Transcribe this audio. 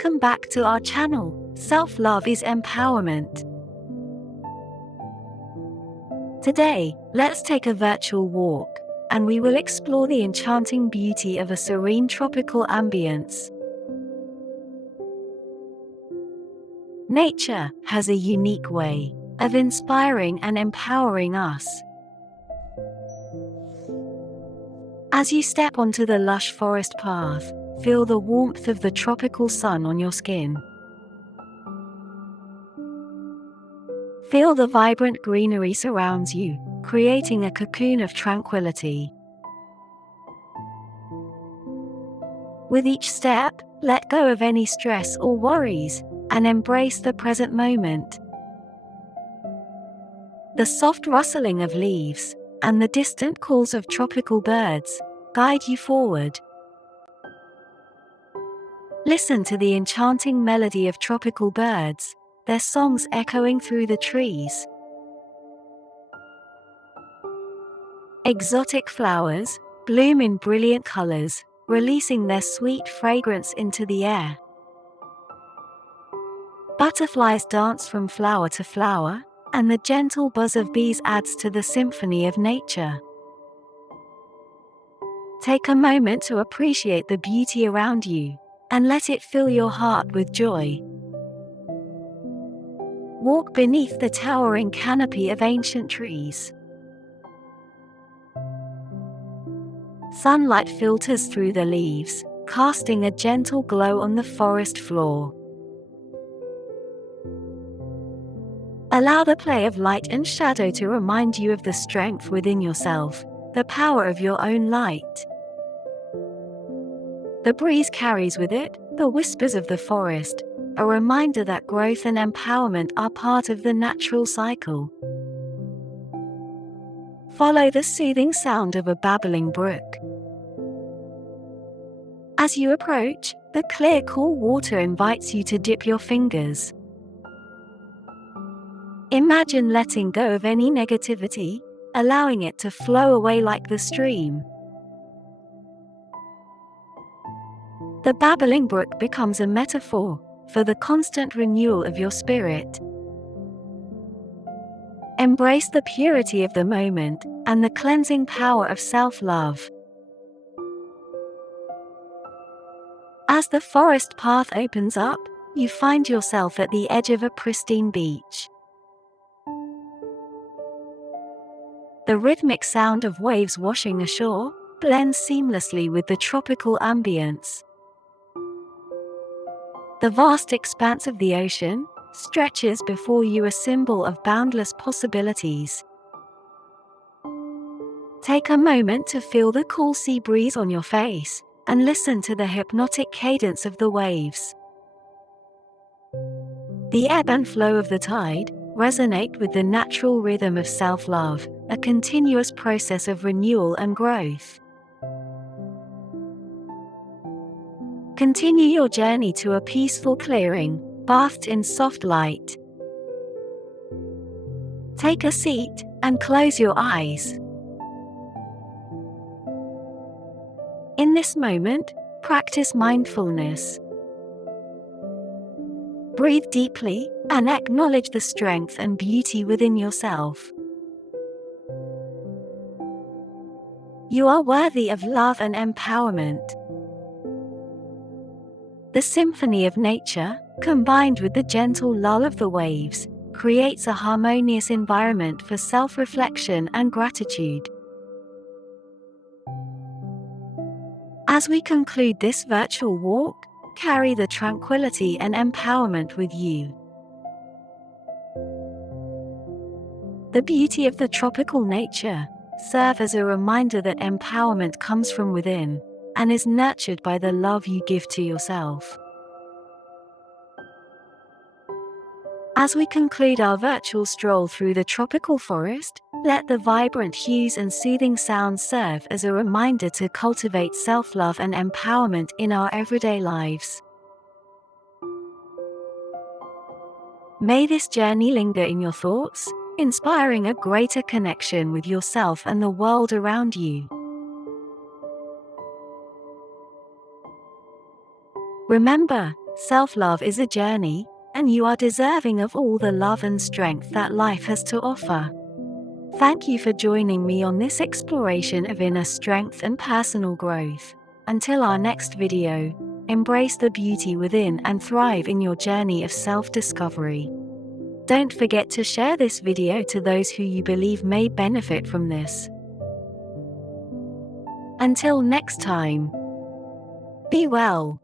Welcome back to our channel, Self-Love is Empowerment. Today, let's take a virtual walk, and we will explore the enchanting beauty of a serene tropical ambience. Nature has a unique way of inspiring and empowering us. As you step onto the lush forest path, feel the warmth of the tropical sun on your skin. Feel the vibrant greenery surrounds you, creating a cocoon of tranquility. With each step, let go of any stress or worries, and embrace the present moment. The soft rustling of leaves, and the distant calls of tropical birds, guide you forward. Listen to the enchanting melody of tropical birds, their songs echoing through the trees. Exotic flowers bloom in brilliant colors, releasing their sweet fragrance into the air. Butterflies dance from flower to flower, and the gentle buzz of bees adds to the symphony of nature. Take a moment to appreciate the beauty around you, and let it fill your heart with joy. Walk beneath the towering canopy of ancient trees. Sunlight filters through the leaves, casting a gentle glow on the forest floor. Allow the play of light and shadow to remind you of the strength within yourself, the power of your own light. The breeze carries with it the whispers of the forest, a reminder that growth and empowerment are part of the natural cycle. Follow the soothing sound of a babbling brook. As you approach, the clear, cool water invites you to dip your fingers. Imagine letting go of any negativity, allowing it to flow away like the stream. The babbling brook becomes a metaphor for the constant renewal of your spirit. Embrace the purity of the moment and the cleansing power of self-love. As the forest path opens up, you find yourself at the edge of a pristine beach. The rhythmic sound of waves washing ashore blends seamlessly with the tropical ambience. The vast expanse of the ocean stretches before you, a symbol of boundless possibilities. Take a moment to feel the cool sea breeze on your face, and listen to the hypnotic cadence of the waves. The ebb and flow of the tide resonate with the natural rhythm of self-love, a continuous process of renewal and growth. Continue your journey to a peaceful clearing, bathed in soft light. Take a seat and close your eyes. In this moment, practice mindfulness. Breathe deeply and acknowledge the strength and beauty within yourself. You are worthy of love and empowerment. The symphony of nature, combined with the gentle lull of the waves, creates a harmonious environment for self-reflection and gratitude. As we conclude this virtual walk, carry the tranquility and empowerment with you. The beauty of the tropical nature serves as a reminder that empowerment comes from within and is nurtured by the love you give to yourself. As we conclude our virtual stroll through the tropical forest, let the vibrant hues and soothing sounds serve as a reminder to cultivate self-love and empowerment in our everyday lives. May this journey linger in your thoughts, inspiring a greater connection with yourself and the world around you. Remember, Self-love is a journey, and you are deserving of all the love and strength that life has to offer. Thank you for joining me on this exploration of inner strength and personal growth. Until our next video, embrace the beauty within and thrive in your journey of self-discovery. Don't forget to share this video to those who you believe may benefit from this. Until next time, be well.